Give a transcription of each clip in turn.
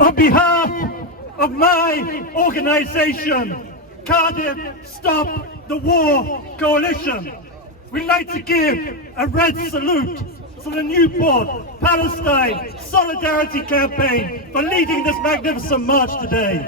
On behalf of my organization, Cardiff Stop the War Coalition, we'd like to give a red salute to the Newport Palestine Solidarity Campaign for leading this magnificent march today.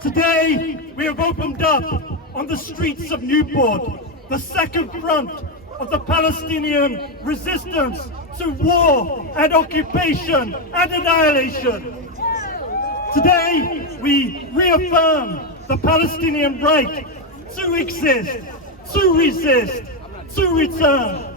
Today, we have opened up on the streets of Newport the second front of the Palestinian resistance to war and occupation and annihilation. Today, we reaffirm the Palestinian right to exist, to resist, to return.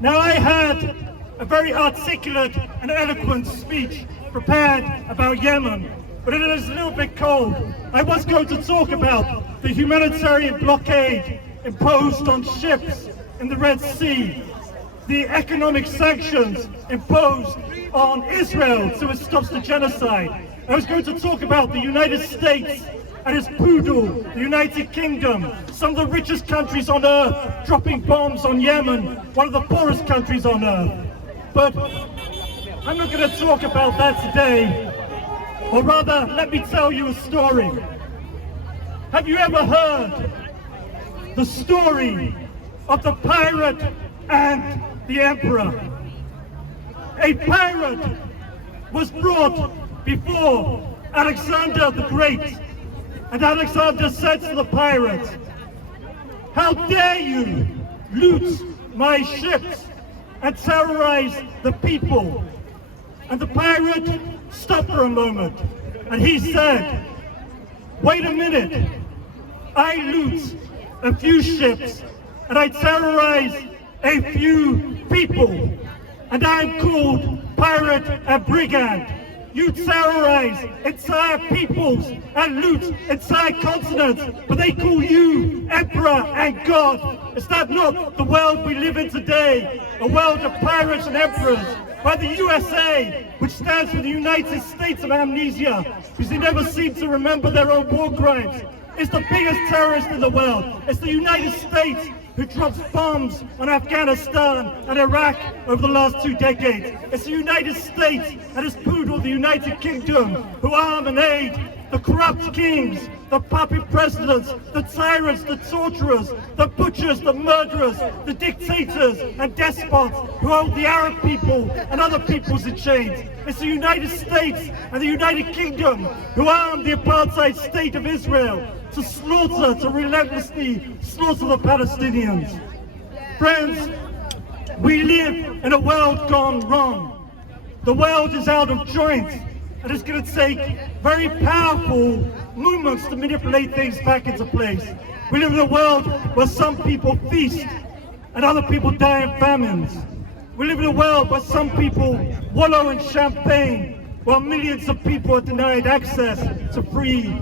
Now, I had a very articulate and eloquent speech prepared about Yemen, but it is a little bit cold. I was going to talk about the humanitarian blockade imposed on ships in the Red Sea, the economic sanctions imposed on Israel so it stops the genocide. I was going to talk about the United States and its poodle, the United Kingdom, some of the richest countries on earth, dropping bombs on Yemen, one of the poorest countries on earth. But I'm not going to talk about that today, or rather, let me tell you a story. Have you ever heard the story of the pirate and the emperor? A pirate was brought before Alexander the Great, and Alexander said to the pirate, "How dare you loot my ships and terrorize the people?" And the pirate stopped for a moment, and he said, "Wait a minute, I loot a few ships and I terrorize a few people, and I'm called pirate and brigand. You terrorize entire peoples and loot entire continents, but they call you emperor and god. Is that not the world we live in today? A world of pirates and emperors, by the USA, which stands for the United States of Amnesia, because they never seem to remember their own war crimes. It's the biggest terrorist in the world. It's the United States who drops bombs on Afghanistan and Iraq over the last 2 decades. It's the United States and its poodle, the United Kingdom, who arm and aid the corrupt kings, the puppet presidents, the tyrants, the torturers, the butchers, the murderers, the dictators and despots who hold the Arab people and other peoples in chains. It's the United States and the United Kingdom who arm the apartheid state of Israel to slaughter, to relentlessly slaughter the Palestinians. Friends, we live in a world gone wrong. The world is out of joint, and it's going to take very powerful movements to manipulate things back into place. We live in a world where some people feast and other people die in famines. We live in a world where some people wallow in champagne while millions of people are denied access to free.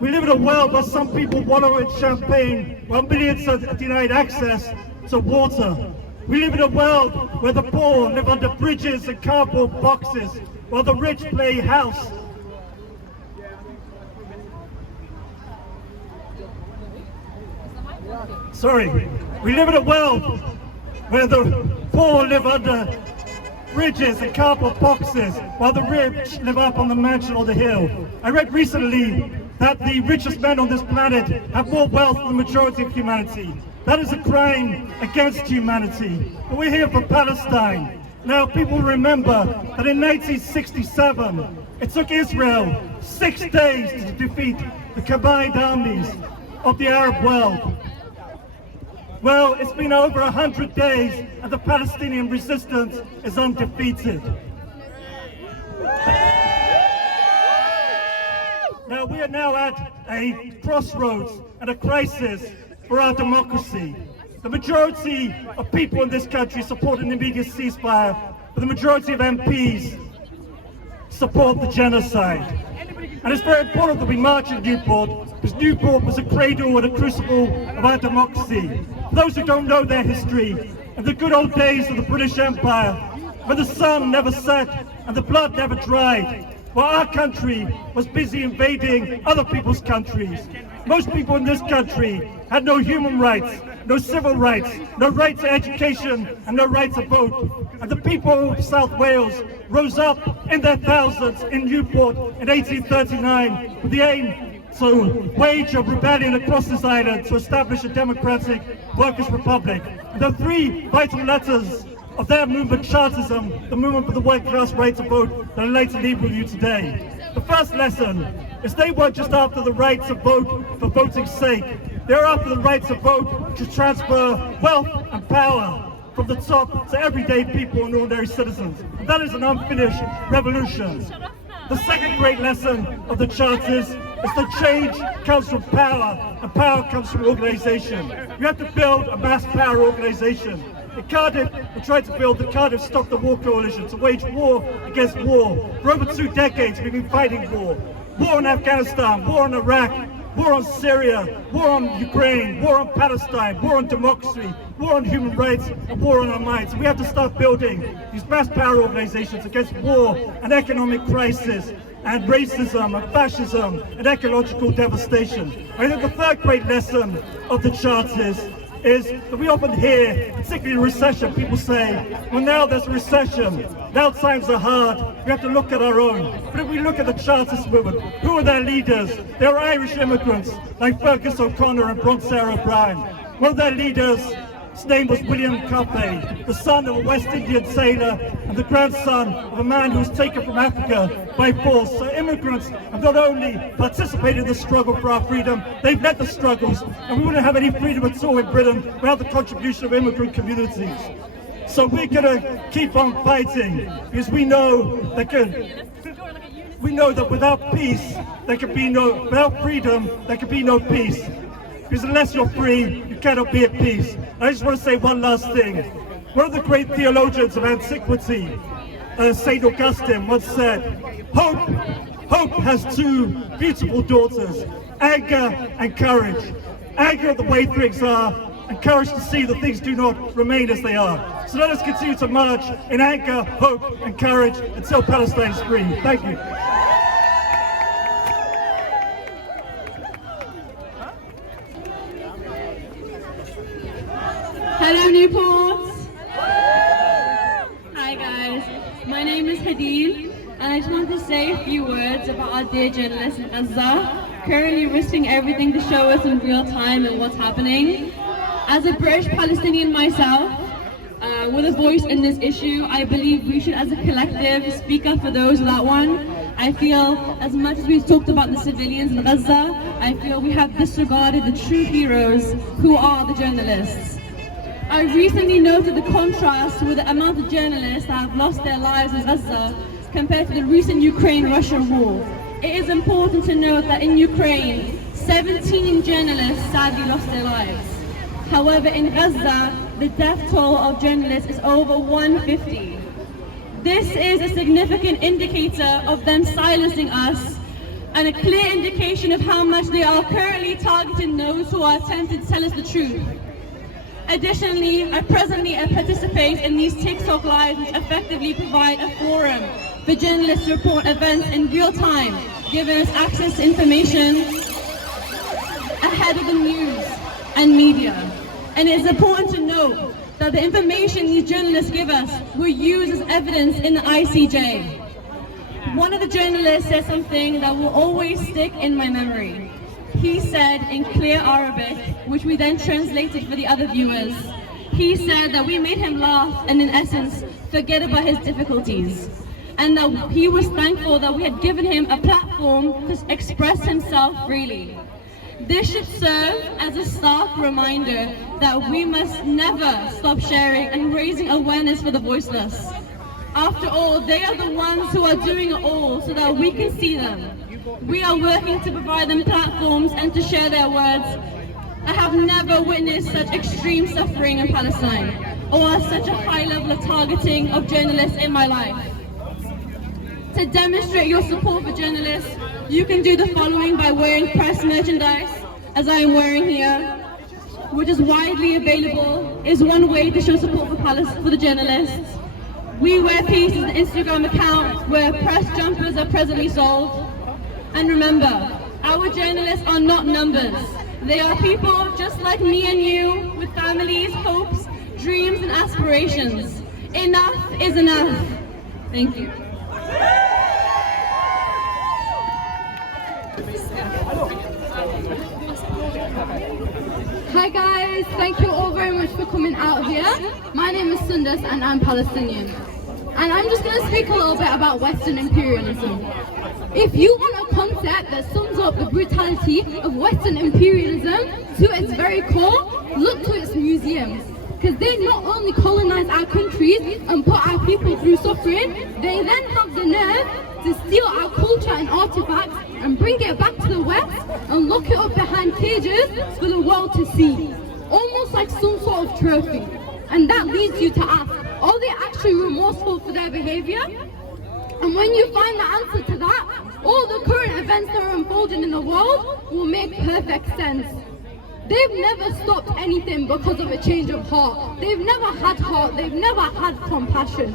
We live in a world where some people wallow in champagne while millions are denied access to water. We live in a world where the poor live under bridges and cardboard boxes while the rich play house. We live in a world where the poor live under bridges and cardboard boxes while the rich live up on the mansion or the hill. I read recently that the richest men on this planet have more wealth than the majority of humanity. That is a crime against humanity. But we're here for Palestine. Now, people remember that in 1967, it took Israel 6 days to defeat the combined armies of the Arab world. Well, it's been over 100 days and the Palestinian resistance is undefeated. Now, we are now at a crossroads and a crisis for our democracy. The majority of people in this country support an immediate ceasefire, but the majority of MPs support the genocide. And it's very important that we march in Newport, because Newport was a cradle and a crucible of our democracy. For those who don't know their history, in the good old days of the British Empire, when the sun never set and the blood never dried, while our country was busy invading other people's countries, most people in this country had no human rights, no civil rights, no right to education, and no right to vote. And the people of South Wales rose up in their thousands in Newport in 1839 with the aim to wage a rebellion across this island to establish a democratic workers' republic. And the three vital letters of their movement, Chartism, the movement for the working class right to vote, that I'd like to leave with you today. The first lesson is they weren't just after the right to vote for voting's sake. They're after the right to vote to transfer wealth and power from the top to everyday people and ordinary citizens. And that is an unfinished revolution. The second great lesson of the Charters is that change comes from power, and power comes from organisation. You have to build a mass power organisation. In Cardiff, we tried to build the Cardiff Stop the War Coalition to wage war against war. For over 2 decades, we've been fighting war. War in Afghanistan, war in Iraq, war on Syria, war on Ukraine, war on Palestine, war on democracy, war on human rights, and war on our minds. We have to start building these mass power organizations against war and economic crisis and racism and fascism and ecological devastation. I think the third great lesson of the Charters is that we often hear, particularly in recession, people say, well, now there's a recession, now times are hard, we have to look at our own. But if we look at the Chartist movement, who are their leaders? They're Irish immigrants like Fergus O'Connor and Bronzer O'Brien. One of their leaders, his name was William Cuppy, the son of a West Indian sailor and the grandson of a man who was taken from Africa by force. So immigrants have not only participated in the struggle for our freedom, they've led the struggles, and we wouldn't have any freedom at all in Britain without the contribution of immigrant communities. So we're going to keep on fighting, because we know that without peace, without freedom, there can be no peace. Because unless you're free, you cannot be at peace. I just want to say one last thing. One of the great theologians of antiquity, St. Augustine, once said, hope has 2 beautiful daughters, anger and courage. Anger at the way things are, and courage to see that things do not remain as they are. So let us continue to march in anger, hope and courage until Palestine is free. Thank you. Hello Newport! Hi guys, my name is Hadid and I just want to say a few words about our dear journalists in Gaza, currently risking everything to show us in real time and what's happening. As a British Palestinian myself, with a voice in this issue, I believe we should as a collective speak up for those without one. I feel as much as we've talked about the civilians in Gaza, I feel we have disregarded the true heroes who are the journalists. I recently noted the contrast with the amount of journalists that have lost their lives in Gaza compared to the recent Ukraine-Russia war. It is important to note that in Ukraine, 17 journalists sadly lost their lives. However, in Gaza, the death toll of journalists is over 150. This is a significant indicator of them silencing us and a clear indication of how much they are currently targeting those who are attempting to tell us the truth. Additionally, I presently participate in these TikTok lives which effectively provide a forum for journalists to report events in real time, giving us access to information ahead of the news and media. And it is important to note that the information these journalists give us will use as evidence in the ICJ. One of the journalists said something that will always stick in my memory. He said in clear Arabic, which we then translated for the other viewers, he said that we made him laugh and in essence forget about his difficulties, and that he was thankful that we had given him a platform to express himself freely. This should serve as a stark reminder that we must never stop sharing and raising awareness for the voiceless. After all, they are the ones who are doing it all so that we can see them. We are working to provide them platforms and to share their words. I have never witnessed such extreme suffering in Palestine or such a high level of targeting of journalists in my life. To demonstrate your support for journalists, you can do the following by wearing press merchandise, as I am wearing here, which is widely available, is one way to show support for the journalists. We Wear Peace is an Instagram account where press jumpers are presently sold. And remember, our journalists are not numbers. They are people just like me and you, with families, hopes, dreams and aspirations. Enough is enough. Thank you. Hi guys, thank you all very much for coming out here. My name is Sundus and I'm Palestinian. And I'm just going to speak a little bit about Western imperialism. If you want a concept that sums up the brutality of Western imperialism to its very core, look to its museums. Because they not only colonize our countries and put our people through suffering, they then have the nerve to steal our culture and artifacts and bring it back to the West and lock it up behind cages for the world to see. Almost like some sort of trophy. And that leads you to ask, are they actually remorseful for their behavior? And when you find the answer to that, all the current events that are unfolding in the world will make perfect sense. They've never stopped anything because of a change of heart. They've never had heart, they've never had compassion.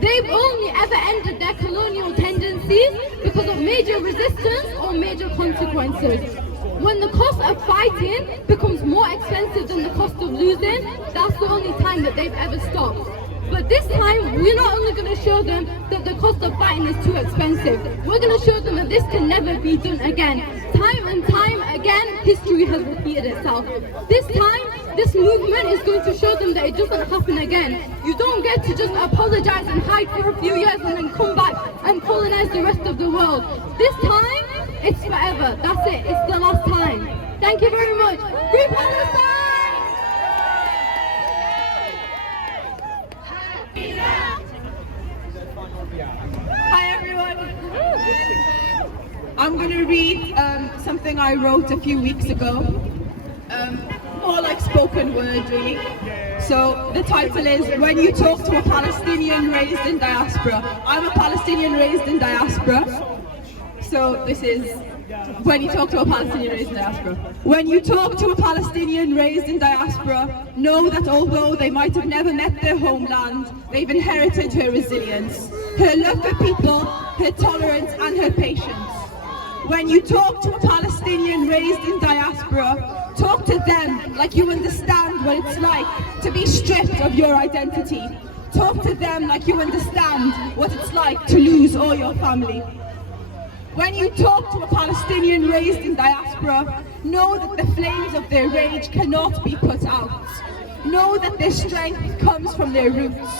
They've only ever ended their colonial tendencies because of major resistance or major consequences. When the cost of fighting becomes more expensive than the cost of losing, that's the only time that they've ever stopped. But this time, we're not only going to show them that the cost of fighting is too expensive, we're going to show them that this can never be done again. Time and time again, history has repeated itself. This time, this movement is going to show them that it doesn't happen again. You don't get to just apologize and hide for a few years and then come back and colonize the rest of the world. This time, it's forever. That's it. It's the last time. Thank you very much. Free Palestine! Hi everyone. I'm going to read something I wrote a few weeks ago. More like spoken word really. So the title is When You Talk to a Palestinian Raised in Diaspora. I'm a Palestinian raised in diaspora. So this is when you talk to a Palestinian raised in diaspora. When you talk to a Palestinian raised in diaspora, know that although they might have never met their homeland, they've inherited her resilience, her love for people, her tolerance and her patience. When you talk to a Palestinian raised in diaspora, talk to them like you understand what it's like to be stripped of your identity. Talk to them like you understand what it's like to lose all your family. When you talk to a Palestinian raised in diaspora, know that the flames of their rage cannot be put out. Know that their strength comes from their roots.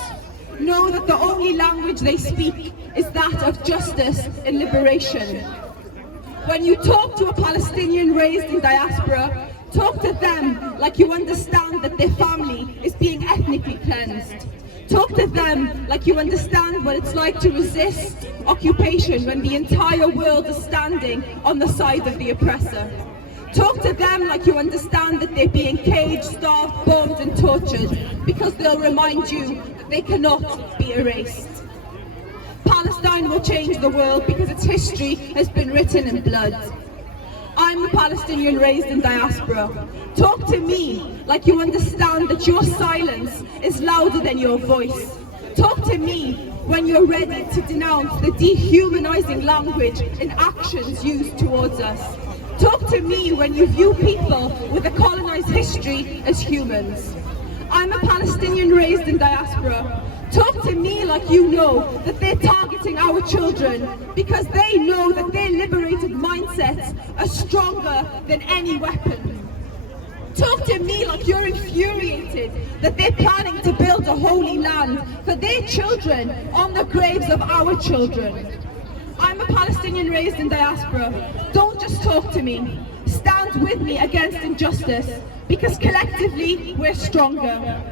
Know that the only language they speak is that of justice and liberation. When you talk to a Palestinian raised in diaspora, talk to them like you understand that their family is being ethnically cleansed. Talk to them like you understand what it's like to resist occupation when the entire world is standing on the side of the oppressor. Talk to them like you understand that they're being caged, starved, bombed and tortured, because they'll remind you that they cannot be erased. Palestine will change the world because its history has been written in blood. I'm a Palestinian raised in diaspora. Talk to me like you understand that your silence is louder than your voice. Talk to me when you're ready to denounce the dehumanizing language and actions used towards us. Talk to me when you view people with a colonized history as humans. I'm a Palestinian raised in diaspora. Talk to me like you know that they're targeting our children because they know that their liberated mindsets are stronger than any weapon. Talk to me like you're infuriated that they're planning to build a holy land for their children on the graves of our children. I'm a Palestinian raised in diaspora. Don't just talk to me. Stand with me against injustice because collectively we're stronger.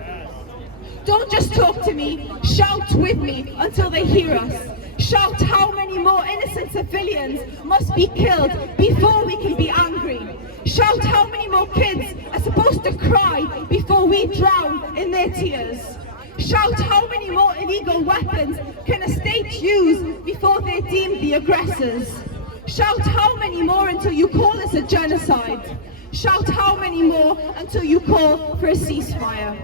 Don't just talk to me, shout with me until they hear us. Shout how many more innocent civilians must be killed before we can be angry. Shout how many more kids are supposed to cry before we drown in their tears. Shout how many more illegal weapons can a state use before they're deemed the aggressors. Shout how many more until you call this a genocide. Shout how many more until you call for a ceasefire.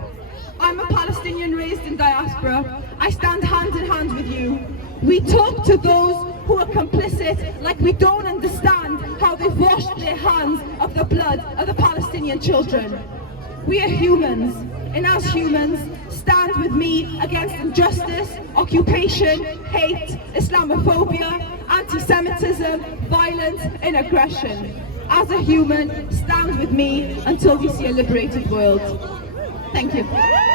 I'm a Palestinian raised in diaspora. I stand hand in hand with you. We talk to those who are complicit like we don't understand how they've washed their hands of the blood of the Palestinian children. We are humans, and as humans, stand with me against injustice, occupation, hate, Islamophobia, anti-Semitism, violence and aggression. As a human, stand with me until we see a liberated world. Thank you.